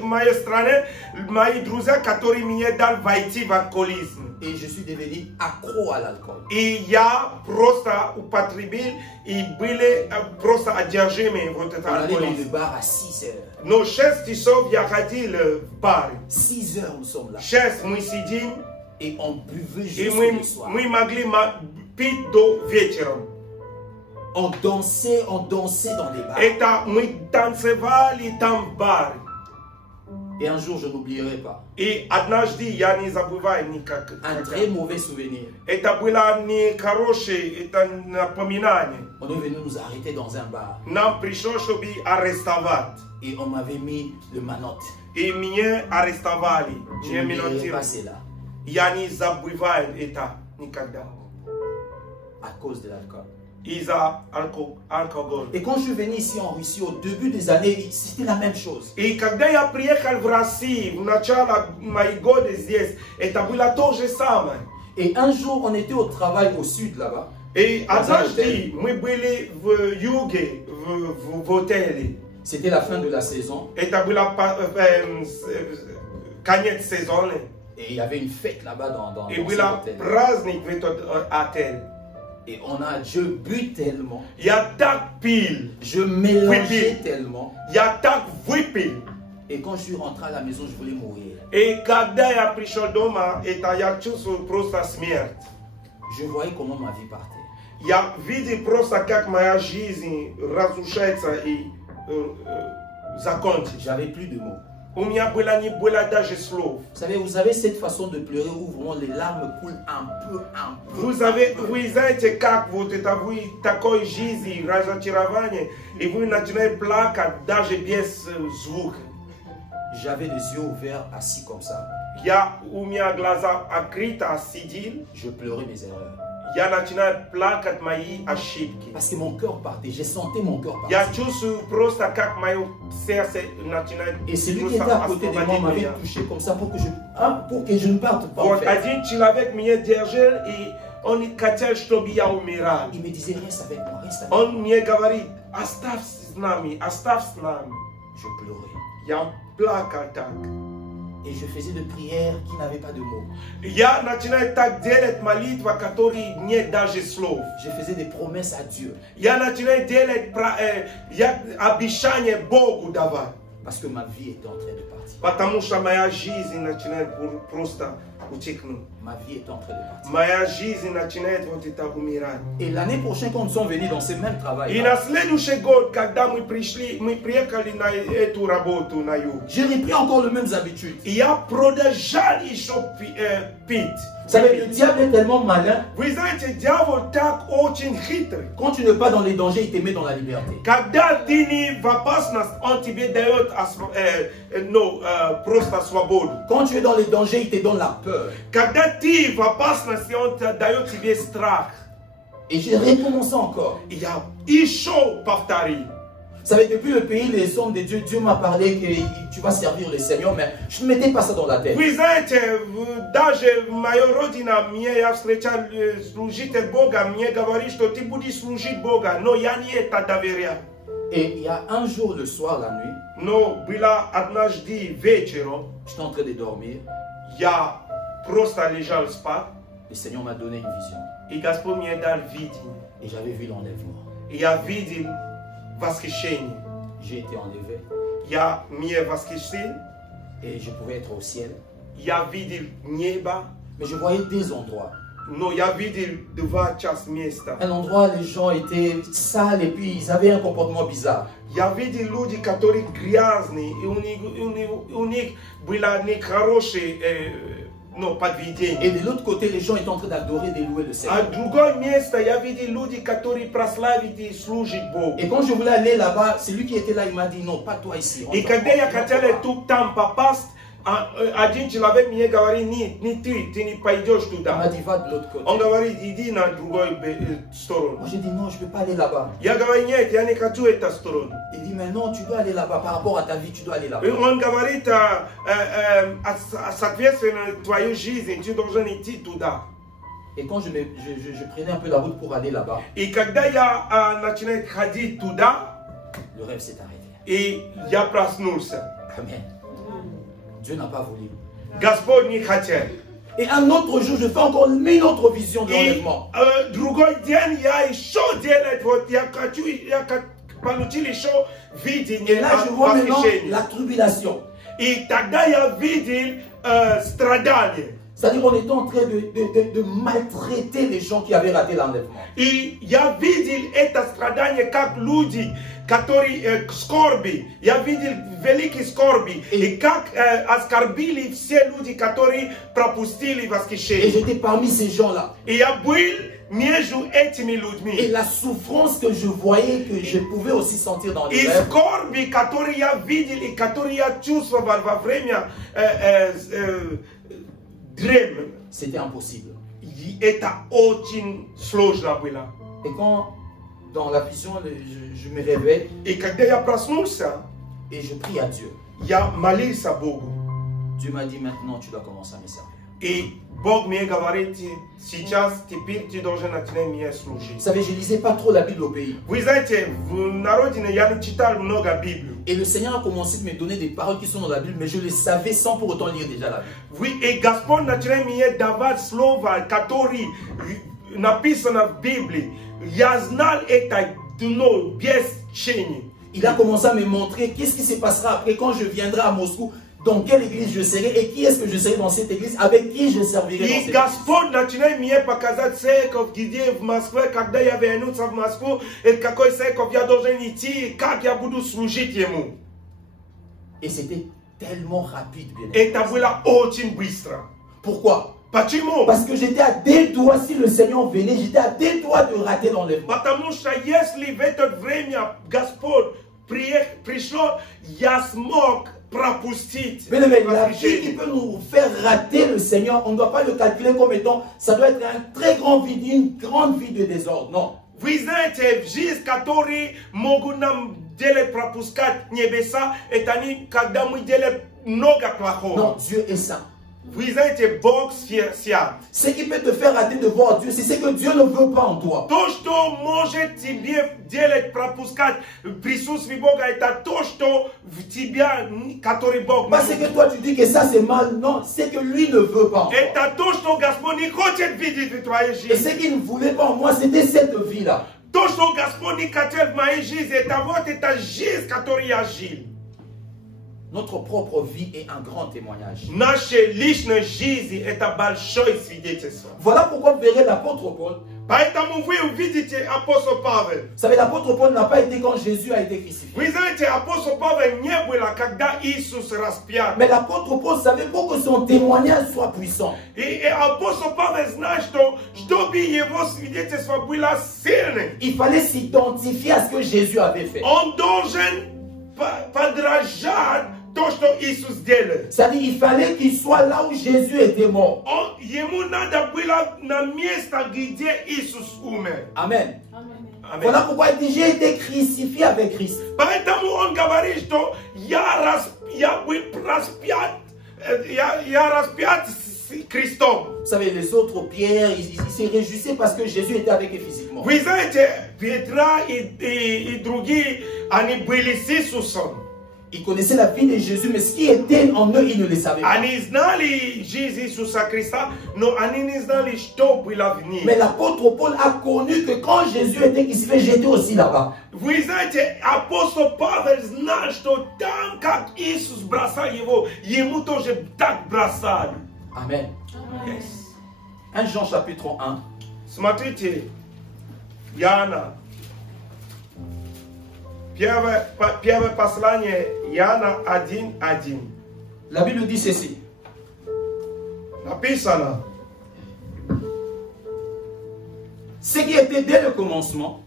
в моей стране мои друзья, которые меня дали войти в алкоголизм. et je suis devenu accro à l'alcool. И я просто употребил и были просто одержимы вот это On allait dans le алкоголизм. bar à 6 heures. Но 6 часов я ходил в бар. 6 heures nous sommes là. 6 мы сидим, Et on buvait и jusqu'au soir. мы могли пить до вечера. On dansait dans des bars. Это мы танцевали там в баре. Et un jour, je n'oublierai pas. И однажды я не забываю никак. Un très mauvais souvenir. Это было не хорошее, это напоминание. On est venu nous arrêter dans un bar. Нам пришлось, чтобы арестовать. Et on m'avait mis le manotte. И меня арестовали. Je Меня n'oublierai минутировали. pas cela. Я не забываю это никогда. À cause de l'alcool. Из-за алкоголя. Et quand je suis venu ici en Russie, au début des années, c'était la même chose. И когда я приехал в Россию, в начало моих года здесь, это было то же самое. Et un jour, on était au travail au sud là-bas. И однажды мы были в юге, в отеле. C'était la fin de la saison. Это было конец сезона. Et il y avait une fête là-bas dans И cet был hôtel. праздник в этот отель. Et je bus tellement. Я так пил, Je mélangeais Oui. tellement. я так выпил. Et quand je suis rentré à la maison, je voulais mourir. И когда я пришел дома, это я чувствовал просто смерть. Je voyais comment ma vie partait. Я видел просто, как моя жизнь разрушается и закончится. J'avais plus de mots. У меня не было даже слов. Vous avez cette façon de pleurer où vraiment les larmes coulent un peu. Вы знаете, как вот это вы такой жизни, разочарование, и вы начинаете плакать даже без звука. J'avais les yeux ouverts, assis comme ça. У меня глаза открыты, сидел. Je pleurais mes erreurs. Я начинаю плакать мои ошибки. Parce que mon cœur partait, j'ai senti mon cœur Я partir. чувствую просто, как мое сердце начинает Et celui qui était à côté de moi m'avait touché comme ça pour que je ne parte pas. En Вот fait. один человек меня держал, и он хотел, чтобы я умирал. Il me disait, reste avec moi, reste avec moi. Он мне говорит, оставь с нами, оставь с нами. Je pleurais. Я плакал так. Et je faisais des prières qui n'avaient pas de mots. Я начинаю так делать молитвы, которые нет даже слов. Je faisais des promesses à Dieu. Я начинаю делать обещания Богу давать. Parce que ma vie était en train de partir. Потому что моя жизнь начинает просто утекнуть. Ma vie était en train de partir. Моя жизнь начинает вот это умирать. Et l'année prochaine, quand nous sommes venus dans ce même travail, И на следующий год, когда мы приехали на эту работу на юг, j'ai repris encore les mêmes habitudes. я продолжал еще пить. Vous savez, le diable est tellement malin. Вы знаете, дьявол так очень хитрый. Quand tu n'es pas dans les dangers, il te met dans la liberté. Когда ты не в опасности, он тебе дает просто свободу. Quand tu es dans les dangers, il te donne la peur. Когда ты в опасности, он дает тебе страх. Et j'ai recommencé encore. И я еще повторил. Vous savez, depuis le pays des hommes de Dieu, Dieu m'a parlé que tu vas servir le Seigneur, mais je ne mettais pas ça dans la tête. Вы знаете, даже моя родина, я встречал служитель Бога, мне говорит, что ты будешь служить Бога, но я не это доверяю. Et il y a un jour, le soir, la nuit, Но было однажды вечером, j'étais en train de dormir. я просто лежал спать, Le Seigneur m'a donné une vision. и Господь мне дал видение. Et j'avais vu l'enlèvement. И я видел восхищение. J'ai été enlevé Я мне восхищен, et je pouvais être au ciel. я видел небо, Mais je voyais deux endroits. но я видел два часть места. Un endroit, les gens étaient sales et puis ils avaient un comportement bizarre. Я видел люди, которые грязные, и у них было нехорошее подведение. Et de l'autre côté, les gens étaient en train d'adorer, de louer le А Seigneur. другое место я видел люди, которые прославят и служат Богу. Et quand je voulais aller là-bas, celui qui était là, il m'a dit non, pas toi ici. И когда я хотел там попасть, один человек мне говорит, нет, не ты не пойдешь Il m'a туда. dit va de l'autre côté. Он говорит, иди на другую сторону. Moi j'ai dit non, je ne peux pas aller là-bas. Я говорю, нет, я не хочу эту сторону. Il dit mais non, tu dois aller là-bas. Par rapport à ta vie, tu dois aller И là-bas. он говорит, соответственно, твою жизнь, ты должен идти туда. Et quand je prenais un peu la route pour aller là-bas, И когда я начинаю ходить туда, le rêve s'est arrêté. и я проснулся. Amen. Dieu n'a pas voulu. Господь не хотел. Et un autre jour, je fais encore une autre vision de И l'enlèvement. другой день я еще делать, вот я хочу, я получил еще Et видение là, je vois maintenant восхищения. la tribulation. И тогда я видел страдания. C'est-à-dire qu'on était en train de maltraiter les gens qui avaient raté l'enlèvement. И я видел это страдание как люди, которые скорби. Я видел великие скорби. И как оскорбили все люди, которые пропустили Et восхищение. j'étais parmi ces gens-là. И я был между этими Et людьми. la souffrance que je voyais, que je pouvais aussi sentir dans les И lèvres, скорби, которые я видел и которые я чувствовал во время дрем, c'était impossible. это очень сложно было. Et quand, dans la vision, je me réveille И когда я проснулся, et je prie à Dieu, я молился Богу. Dieu m'a dit maintenant tu dois commencer à me servir. И Бог мне говорит, сейчас, теперь ты должен начинать меня Vous служить. savez, je ne lisais pas trop la Bible au pays. Вы знаете, на родине я не читал много Библию. Et le Seigneur a commencé de me donner des paroles qui sont dans la Bible, mais je les savais sans pour autant lire déjà la Bible. И Господь начинает мне давать слова, которые написано в Библии. Я знал это, но без чтения. Il a commencé à me montrer qu'est-ce qui se passera après quand je viendrai à Moscou, dans quelle église je serai et qui est-ce que je serai dans cette église, avec qui je servirai dans И cette église. Господь начинает мне показать церковь, где в Москве, когда я вернусь в Москву, и какой церковь я должен идти, и как я буду служить Ему. Et c'était tellement rapide, bien aimé. Это было очень быстро. Pourquoi? Почему? Parce que j'étais à des doigts, si le Seigneur venait, j'étais à des doigts de rater l'enlèvement. Потому что если в это время Господь пришел, я смог пропустить Mais la vie qui восхищение. peut nous faire rater le Seigneur, on ne doit pas le calculer comme étant, ça doit être un très grand vide, une grande vie de désordre. Non. Вы знаете, жизнь, которые могут нам делать пропускать небеса, это они, когда мы делаем много плохого. Non, Dieu est saint. Вы знаете, Бог свят. Ce qui peut te faire rater de voir Dieu, c'est ce que Dieu ne veut pas en toi. То, что может тебе делать пропускать присутствие Бога, это то, что в тебя, который Бог не Parce que toi tu dis que ça c'est mal, non, c'est que lui ne veut pas en toi. Это то, что Господь не хочет видеть в твоей Et ce жизни. qu'il ne voulait pas en moi, c'était cette vie-là. То, что Господь не хотел в моей жизни, это вот эта жизнь, которую я жил. Notre propre vie est un grand témoignage. Наша личная жизнь – это большое свидетельство. Voilà pourquoi vous verrez l'apôtre Paul. Поэтому вы увидите апостол Павел. Vous savez, l'apôtre Paul n'a pas été quand Jésus a été crucifié. Вы знаете, апостол Павел не было, когда Иисус распят. Mais l'apôtre Paul savait pour que son témoignage soit puissant. И апостол Павел знает, что чтобы его свидетельство было сильным, Il fallait s'identifier à ce que Jésus avait fait. он должен подражать то, что Иисус делает. C'est-à-dire il fallait qu'il soit là où Jésus était mort. Ему надо было на место, где Иисус умер. Amen. Аминь. Voilà pourquoi il dit j'ai été crucifié avec Christ. Поэтому он говорит, что я был распят, я распят с Христом. Vous savez, les autres Pierre, ils se réjouissaient parce que Jésus était avec eux physiquement. Вы знаете, Петра и другие, они были с Иисусом. Ils connaissaient la vie de Jésus, mais ce qui était en eux, ils ne le savaient pas. Они знали жизнь Иисуса Христа, но они не знали, что было в ней. Mais l'apôtre Paul a connu que quand Jésus était crucifié, j'étais aussi là-bas. Вы знаете, апостол Павел знал, что там, как Иисус бросал его, ему тоже так бросали. Amen. Yes. 1 Jean chapitre 1. Смотрите, Иоанна. Первое послание Иоанна 1:1. La Bible dit ceci. Написано. Ce qui était dès le commencement,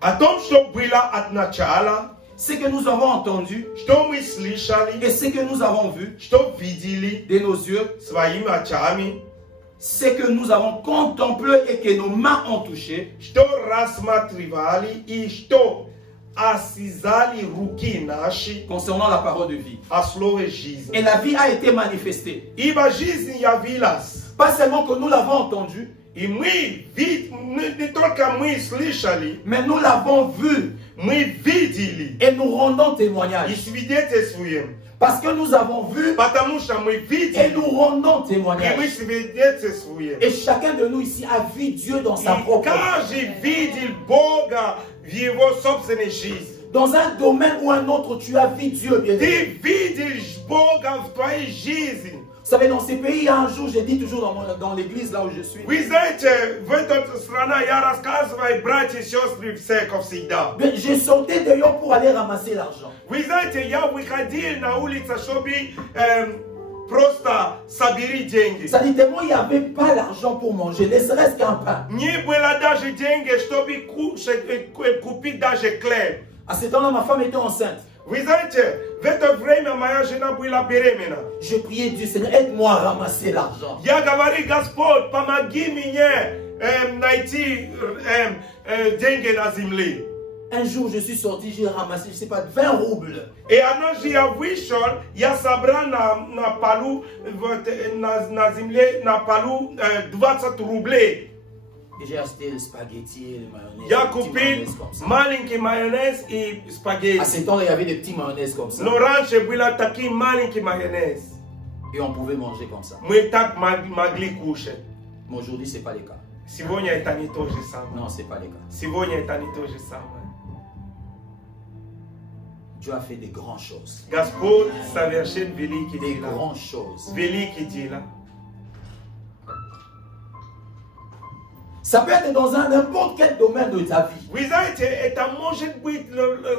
О том, что было от начала, ce que nous avons entendu что мы слышали, et ce que nous avons vu что видели de nos yeux, своими очами, ce que nous avons contemplé et que nos mains ont touché, что рассматривали и что осязали руки наши concernant la parole de vie. о слове жизни. Et la vie a été manifestée. Ибо жизнь явилась. Pas seulement que nous l'avons entendue, И мы, не только мы слышали, mais nous l'avons vue мы видели et nous rendons и témoignage. свидетельствуем. Parce que nous avons vu Потому что мы et видели nous rendons и témoignage. мы свидетельствуем. Et chacun de nous ici a vu Dieu dans sa И propre vie. каждый видел Бога в его собственной жизни. Dans un domaine ou un autre, tu as vu Dieu, bien Ты aimé. видишь Бога в твоей жизни. Vous savez, dans ces pays, il y a un jour, j'ai dit toujours dans l'église là où je suis. Вы знаете, в этой стране я рассказываю, братья и сестры, всех всегда. J'ai sauté dehors pour aller ramasser l'argent. Вы знаете, я выходил на улицу, чтобы просто собери деньги. Sanitairement, il n'y avait pas l'argent pour manger, ne serait-ce qu'un pain. Не было даже деньги, чтобы купить даже хлеб. À ce temps-là, ma femme était enceinte. Вы знаете, в это время моя жена была беременна. Je priais Dieu, Seigneur, aide-moi à ramasser l'argent. Я говорю, Господь, помоги мне найти деньги на земле. Un jour, je suis sorti, j'ai ramassé, je ne sais pas, 20 roubles. И однажды я вышел, я собрал на полу, на земле, на полу 20 рублей. Et j'ai acheté le spaghetti et le mayonnaise. Я des petits купил mayonnaises comme ça. маленький майонез и À спагетти. ce temps-là, il y avait des petits mayonnaises comme ça. Но раньше было такие маленький майонез. Et on pouvait manger comme ça. Мы так могли кушать. Mais aujourd'hui, ce n'est pas le cas. Сегодня это не то же самое. Non, ce n'est pas le cas. Сегодня это не то же самое. Dieu a fait des grandes choses. Господь совершил великие Des дела. grandes choses. Великие дела. Ça peut être dans n'importe quel domaine de ta vie. Вы знаете, это может быть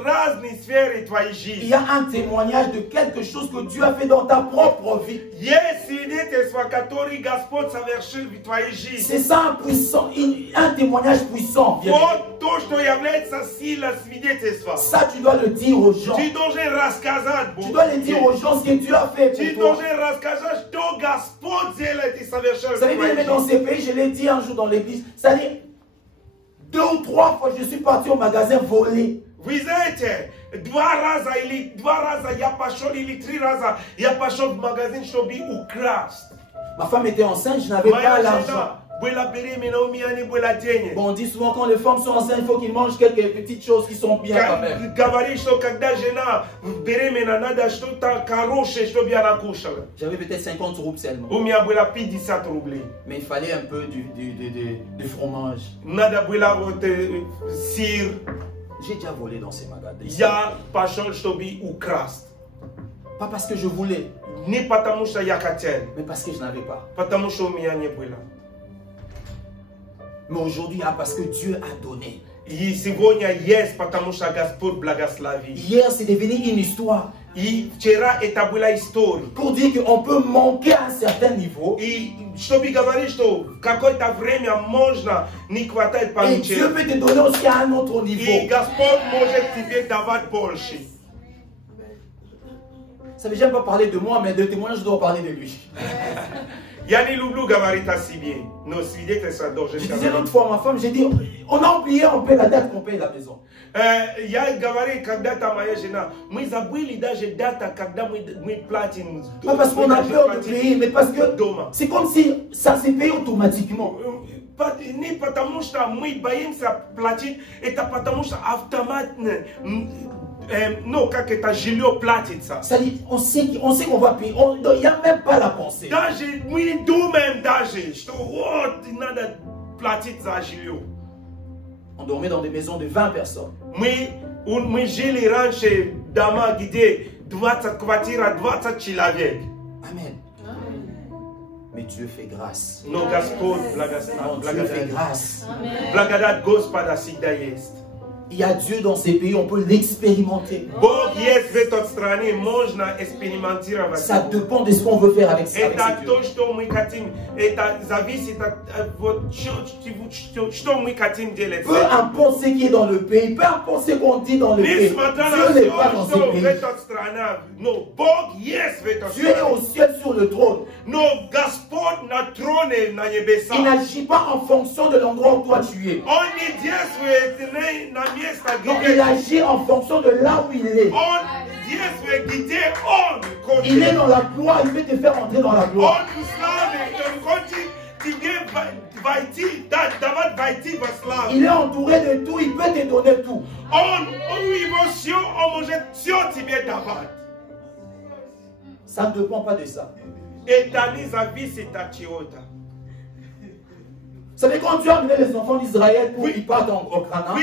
разные сферы твоей Il жизни. y a un témoignage de quelque chose que Dieu a fait dans ta propre vie. Есть свидетельство, которое Господь совершил в твоей жизни. C'est ça un puissant, un témoignage puissant. Bien aimé. Вот то, что является силой свидетельства. Ça, tu dois le dire aux gens. Ты должен рассказать Богу. Tu dois le dire aux gens ce que Dieu a fait Ты pour toi. должен рассказать, что Господь делает и совершил Vous в savez bien, твоей mais dans жизни. ces pays, je l'ai dit un jour dans l'église, c'est-à-dire 2 ou 3 fois, je suis parti au magasin voler. Вы знаете, два раза я пошел, или 3 раза я пошел в магазин, чтобы украсть. Ma femme était enceinte, je n'avais pas Моя l'argent. жена была беременна, у меня не было денег. Bon, on dit souvent quand les femmes sont enceintes, il faut qu'ils mangent quelques petites choses qui sont bien quand même. Говорит, что когда жена беременна, надо что-то хорошее, чтобы она кушала. J'avais peut-être 50 roubles seulement. У меня было 50 рублей. Mais il fallait un peu du fromage. Надо было вот сыр. J'ai déjà volé dans ces magasins. Я пошел, чтобы украсть. Pas parce que je voulais, Не потому что я хотел, mais parce que je n'avais pas. потому что у меня не было. Mais aujourd'hui, parce que Dieu a donné. И сегодня есть, потому что Господь благословил. Hier, c'est devenu une histoire И вчера это была история. pour dire qu'on peut manquer à un certain niveau. И чтобы говорить, что в какое-то время можно не хватать Et Dieu получить. peut te donner aussi à un autre И niveau. Господь может тебе давать больше. Ça veut j'aime pas parler de moi, mais de témoignage, je dois parler de lui. Я не люблю говорить о себе, но свидетельство должен Je disais говорить. l'autre fois à ma femme, j'ai dit, on a oublié, on paie la date qu'on paye la maison. Я говорил когда-то моя жена, мы забыли даже дата, когда мы платим. Pas parce qu'on a peur de payer, mais parce que дома. c'est comme si ça s'est payé automatiquement. Не потому что мы боимся платить, это потому что автоматно, ну как это жилье платится. C'est-à-dire, on sait qu'on va payer, il n'y a même pas la pensée. Даже мы думаем даже, что вот надо платить за жилье. On dormait dans des maisons de 20 personnes. Мы жили раньше в дома, где 20 квартир, 20 человек. Amen. Mais Dieu fait grâce. Но Господь Non, Dieu fait grâce. благодать Господа всегда есть. Il y a Dieu dans ces pays, on peut l'expérimenter. Бог есть в этой стране, можно экспериментировать. Ça dépend de ce qu'on veut faire avec ça. Это то, что мы хотим, это зависит от вот, что мы хотим делать. Peu importe ce qui est dans le pays, peu importe ce qu'on dit dans le pays, Несмотря на Dieu n'est pas dans все, ce что в pays. этой стране, но Бог есть в этой Dieu est au стране. ciel sur le trône. Но Господь на троне на небесах. Il n'agit pas en fonction de l'endroit où toi tu es. Он не действует на место, Donc где il agit en fonction de là où il est. он действует, где он Il est хочет. dans la gloire, il peut te faire entrer dans la Он gloire. славит, он хочет тебе войти, давать войти во славу. Il est entouré de tout, il peut te donner tout. Он его все, он может все тебе давать. Ça ne dépend pas de ça. Etani zavisi tachiota. Vous savez, quand Dieu a amené les enfants d'Israël pour qu'ils partent au Canaan,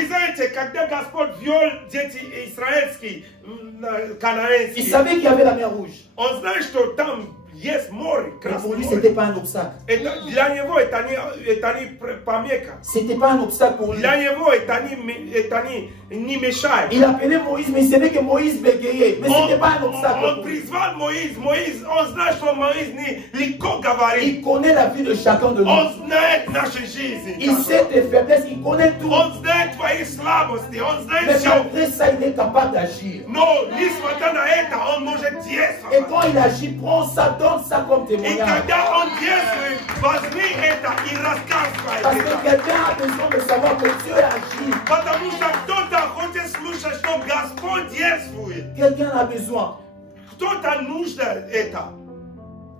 il savait qu'il y avait la mer Rouge. Mais pour lui, ce n'était pas un obstacle. Ce n'était pas un obstacle pour lui. Il appelait Moïse, mais il savait que Moïse bégayait. Mais ce n'était pas un obstacle pour lui. Il connaît la vie de chacun de nous. Il sait tes faiblesses, il connaît tout. Mais malgré ça, il est capable d'agir. Et quand il agit, prends ça, donne ça comme témoignage. Parce que quelqu'un a besoin de savoir que Dieu agit. Quelqu'un a besoin.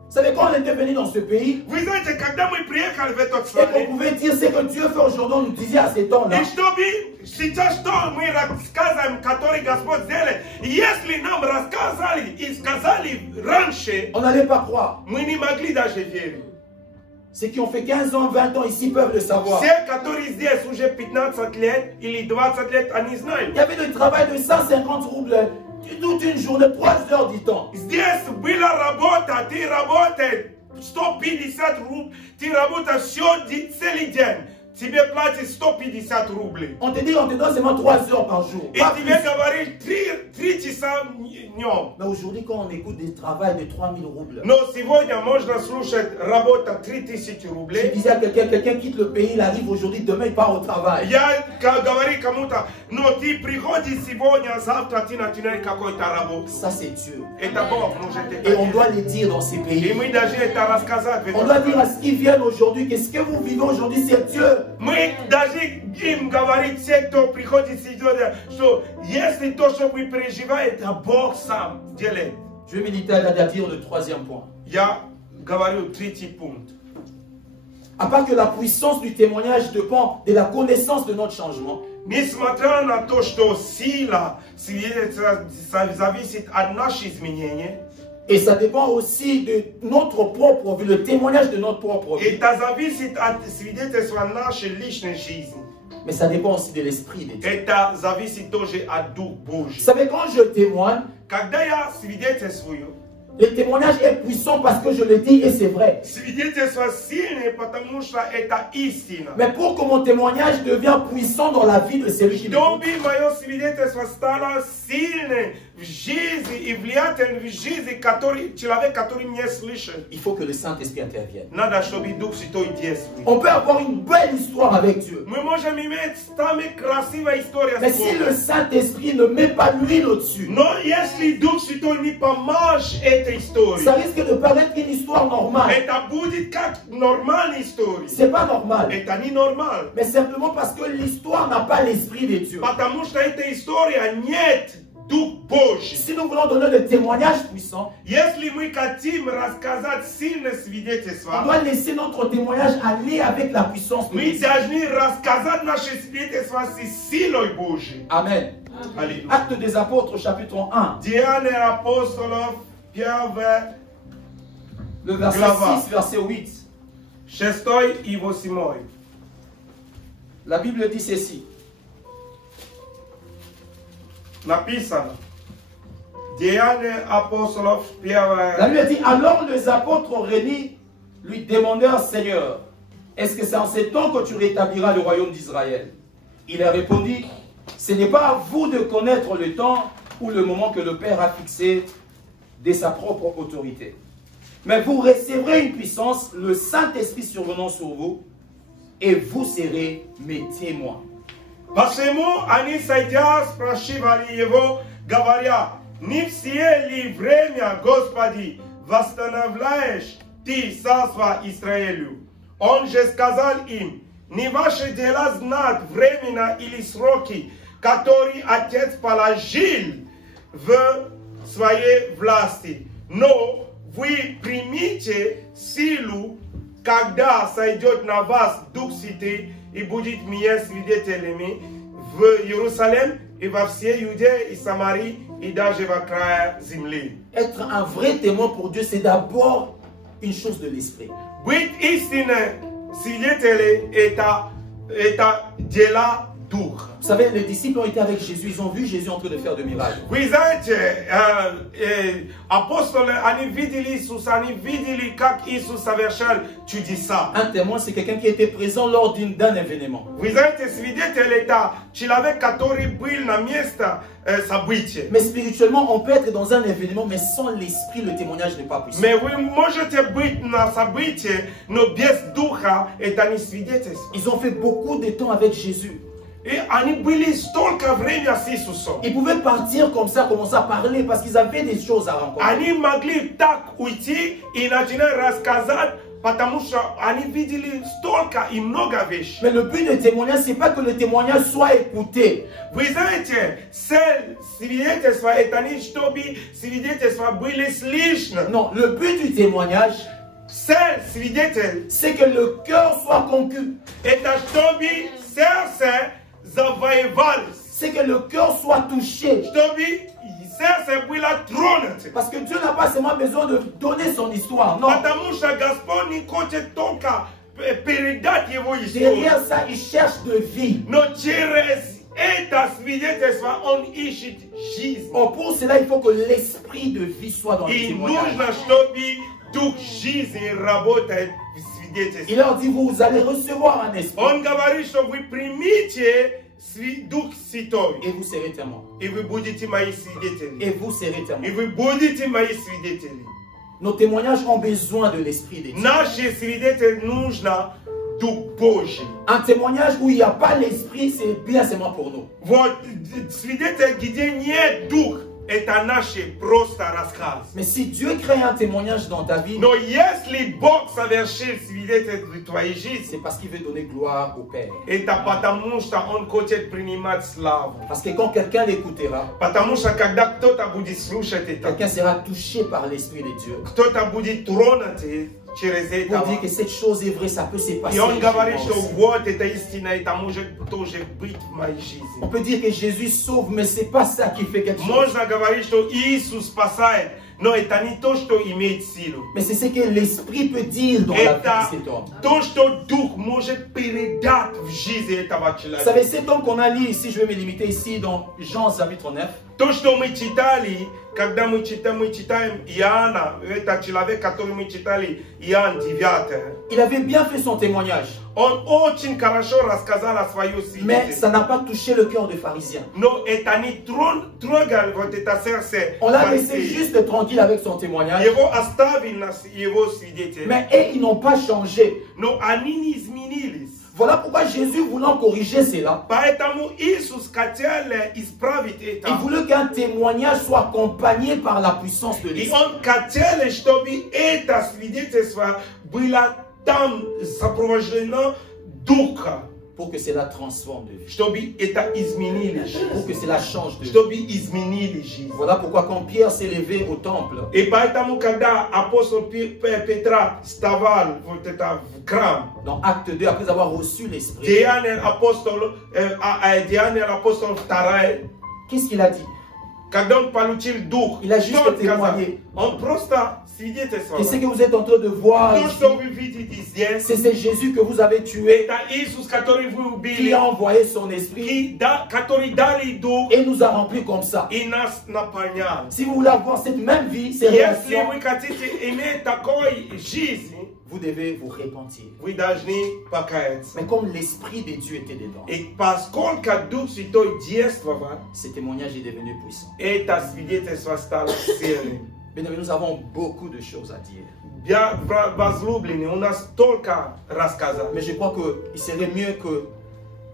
Vous savez, quand on était venu dans ce pays, et qu'on pouvait dire ce que Dieu fait aujourd'hui, on nous disait à ces temps-là. On n'allait pas croire. Ceux qui ont fait 15 ans, 20 ans ici peuvent le savoir. Il y avait du travail de 150 roubles toute une journée, 3 heures du temps. On te dit, on te donne seulement 3 heures par jour. Mais aujourd'hui, quand on écoute des travails de 3000 roubles, je disais à quelqu'un quitte le pays, il arrive aujourd'hui, demain il part au travail. Ça c'est Dieu. Et on doit le dire dans ces pays. On doit dire à ce qui viennent aujourd'hui que ce que vous vivez aujourd'hui c'est Dieu. Je vais méditer à dire le troisième point. À part que la puissance du témoignage dépend de la connaissance de notre changement. Et ça dépend aussi de notre propre vie, le témoignage de notre propre vie. Mais ça dépend aussi de l'esprit de Dieu. Vous savez, quand je témoigne, le témoignage est puissant parce que je le dis et c'est vrai. Mais pour que mon témoignage devienne puissant dans la vie de celui qui m'écoute, il faut que le Saint-Esprit intervienne. On peut avoir une belle histoire avec Dieu. Mais si le Saint-Esprit ne met pas l'huile au-dessus, ça risque de paraître une histoire normale. C'est pas normal. Mais simplement parce que l'histoire n'a pas l'esprit de Dieu. Si nous voulons donner le témoignage puissant, on doit laisser notre témoignage aller avec la puissance de Dieu. Amen. Actes des Apôtres, chapitre 1. Le verset 6, verset 8. La Bible dit ceci. La Bible dit, alors les apôtres réunis lui demandèrent, Seigneur, est-ce que c'est en ces temps que tu rétabliras le royaume d'Israël? Il a répondu, ce n'est pas à vous de connaître le temps ou le moment que le Père a fixé de sa propre autorité. Mais vous recevrez une puissance, le Saint-Esprit survenant sur vous, et vous serez mes témoins. Passemo ani saidia sprashivali yevo gavaria nipsie livremia gospodi vastanavlaesh ti sasva Israelu on jeskazal im ni vaše dela znat vremena ili sroki katori atec palajil v svoje vlasti no vi primite silu когда сойдет на вас Дух Святый и будет мне свидетелями в Иерусалим и во всей Иудее и Самарии и даже во края земли. Être un vrai témoin pour Dieu, c'est d'abord une chose de l'esprit. Быть истинным свидетелем это дело духа. Vous savez, les disciples ont été avec Jésus, ils ont vu Jésus en train de faire de miracles. Вы знаете, апостолы, они видели Иисуса, они видели, как Иисус совершал чудеса. Un témoin, c'est quelqu'un qui était présent lors d'un événement. Вы знаете, свидетель это человек, который был на месте события. Mais spirituellement, on peut être dans un événement, mais sans l'esprit, le témoignage n'est pas puissant. Mais вы можете быть на событии, но без духа это не свидетельство. Ils ont fait beaucoup de temps avec Jésus. И они были столько времени с Иисусом. Ils pouvaient partir comme ça, commencer à parler, parce qu'ils avaient des choses à rencontrer. Они могли так уйти и начинать рассказать, потому что они видели столько и много вещей. Mais le but du témoignage, c'est pas que le témoignage soit écouté. Вы знаете, цель свидетельства это не чтобы свидетельства были слышны. Non, le but du témoignage, Цель свидетель c'est que le cœur soit conquis. это чтобы сердце завоевалось. C'est que le cœur soit touché. Чтобы сердце было тронуто. Parce que Dieu n'a pas seulement besoin de donner son histoire. Non. Потому что Господь не хочет только передать его историю. Derrière ça, il cherche de vie. Но через это свидетельство он ищет жизнь. Or, pour cela, il faut que l'esprit de vie soit dans le И témoignage. нужно, чтобы дух жизни работает в свидетельстве. Il leur dit, vous allez recevoir un esprit Он говорит, что вы примите Дух Святой, et vous serez témoins. и вы будете мои свидетели. Et vous serez И témoins. вы будете мои свидетели. Nos témoignages ont besoin de l'esprit de Dieu. Наши свидетели нужно Дух Божий. Un témoignage où il n'y a pas l'esprit, c'est bien seulement pour nous. Вот свидетель, где нет дух, это наши просто рассказ. Mais si Dieu crée un témoignage dans ta vie, Но если Бог совершил свидетельство в твоей жизни, c'est parce qu'il veut donner gloire au Père. это потому что Он хочет принимать славу. Parce que quand quelqu'un l'écoutera, Потому что когда кто-то будет слушать это, quelqu'un sera touché par l'Esprit de Dieu. кто-то будет тронут через это. Pour dire que cette chose est vraie, ça peut se passer. И он chez говорит, moi что aussi. вот это истина, это может тоже быть в моей On жизни. peut dire que Jésus sauve, mais c'est pas ça qui fait quelque chose. Можно говорить, что Иисус спасает, но это не то, что имеет силу. Mais c'est ce que l'Esprit peut dire dans la vie Это de cet homme. то, что Дух может передать в жизни этого Vous человека. savez, cet homme qu'on a lu ici, je vais me limiter ici dans Jean chapitre 9. То, что мы читали, когда мы читаем Иоанна, это человек, который мы читали, Иоанн 9. Il avait bien fait son témoignage, Он очень хорошо рассказал о своем mais ça свидетельстве. n'a pas touché le cœur de pharisien. Но это не трогал вот это сердце On l'a laissé фарисеев. juste tranquille avec son témoignage, Его оставил на его свидетель. mais eux, ils n'ont pas changé. Но они не изменились. Voilà pourquoi Jésus, voulant corriger cela, Поэтому Иисус хотел исправить il это. voulait qu'un témoignage soit accompagné par la puissance de И l'Esprit. он хотел, чтобы это свидетельство было там сопровождено Духа. Pour que cela transforme de vie, Чтобы это изменили pour que жизнь. cela change de vie. Чтобы изменили жизнь. Voilà pourquoi quand Pierre s'est levé au temple, И поэтому, когда апостол Петра вставал вот это в храм, dans Acte 2, après avoir reçu l'Esprit, Деяния апостол 2, qu'est-ce qu'il a dit? когда он получил дух, Il a juste что он сказал? témoigné. Он просто свидетельствовал. Et ce que vous êtes en train de voir То, ici, что вы видите здесь, c'est ce Jésus que vous avez tué, это Иисус, который вы qui убили, a envoyé son Esprit который дали дух et nous a remplis comme ça. и нас наполнял. Si vous voulez avoir cette même vie, ces Если relations, вы хотите иметь такой жизнь, vous devez vous repentir. вы должны покаяться. Mais comme l'Esprit de Dieu était dedans, И поскольку Дух Святой действовал, ce témoignage est devenu puissant. это свидетельство стало сильным. Bien, nous avons beaucoup de choses à dire. Я возлюбленный, у нас столько рассказать. Mais je crois qu'il serait mieux que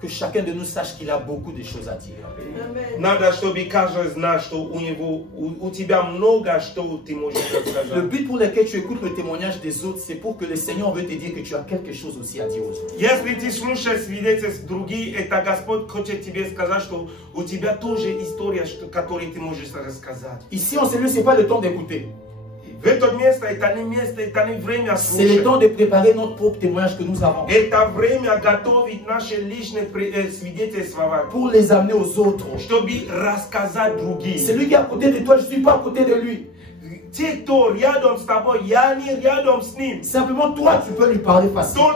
chacun de nous sache qu'il a beaucoup de choses à dire. Надо, чтобы каждый знал, что у тебя много, что ты можешь Le рассказать. but pour lequel tu écoutes le témoignage des autres, c'est pour que le Seigneur veut te dire que tu as quelque chose aussi à dire aux autres. Если ты слушаешь свидетельства других, это Господь хочет тебе сказать, что у тебя тоже история, которую ты можешь рассказать. Ici, en cellule, ce n'est pas le temps d'écouter. В C'est le temps de préparer notre propre témoignage que nous avons. Pour les amener aux autres. Celui qui est à côté de toi, je ne suis pas à côté de lui. Simplement, toi, tu peux lui parler facilement.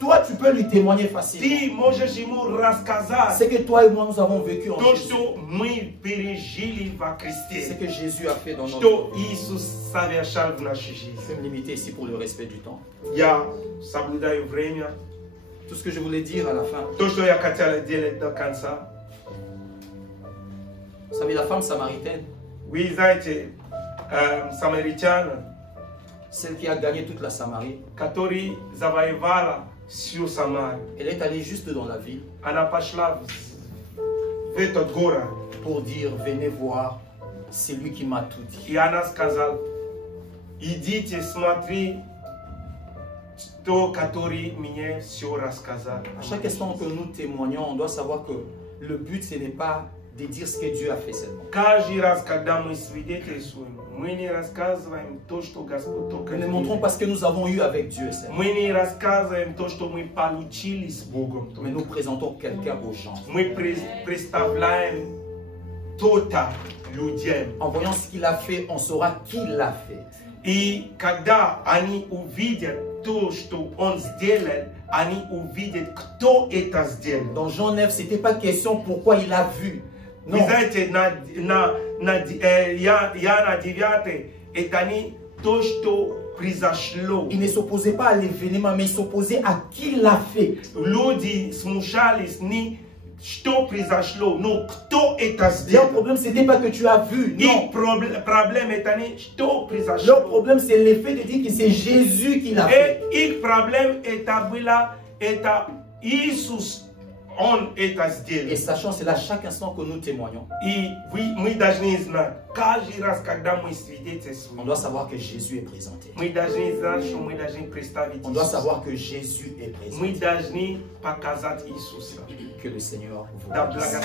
Toi, tu peux lui témoigner facilement. C'est que toi et moi, nous avons vécu en Jésus. C'est que Jésus a fait dans notre vie. Je vais me limiter ici pour le respect du temps. Tout ce que je voulais dire à la fin. Vous savez, la femme samaritaine, celle qui a gagné toute la Samarie, elle est allée juste dans la ville pour dire, venez voir, c'est lui qui m'a tout dit. À chaque instant que nous témoignons, on doit savoir que le but, ce n'est pas de dire ce que Dieu a fait seulement. Nous ne montrons pas ce que nous avons eu avec Dieu seulement. Mais nous présentons quelqu'un aux gens. En voyant ce qu'il a fait, on saura qui l'a fait. И когда они увидят то, что он сделал, они увидят, кто это сделал. Dans Jean 9, ce n'était pas question pourquoi il a vu. Non. Вы знаете, Яна 9, это не то, что произошло. Il ne s'opposait pas à l'événement, mais il s'opposait à qui l'a fait. Люди смущались не что произошло, но кто это сделал. Leur problème, ce n'était pas que tu as vu. Non. Проблема это не что произошло. Leur problème, c'est l'effet de dire que c'est Jésus qui l'a fait. Их проблема это было, это Иисус. Et sachant cela, chaque instant que nous témoignons, on doit savoir que Jésus est présenté. On doit savoir que Jésus est présenté. Que le Seigneur vous bénisse.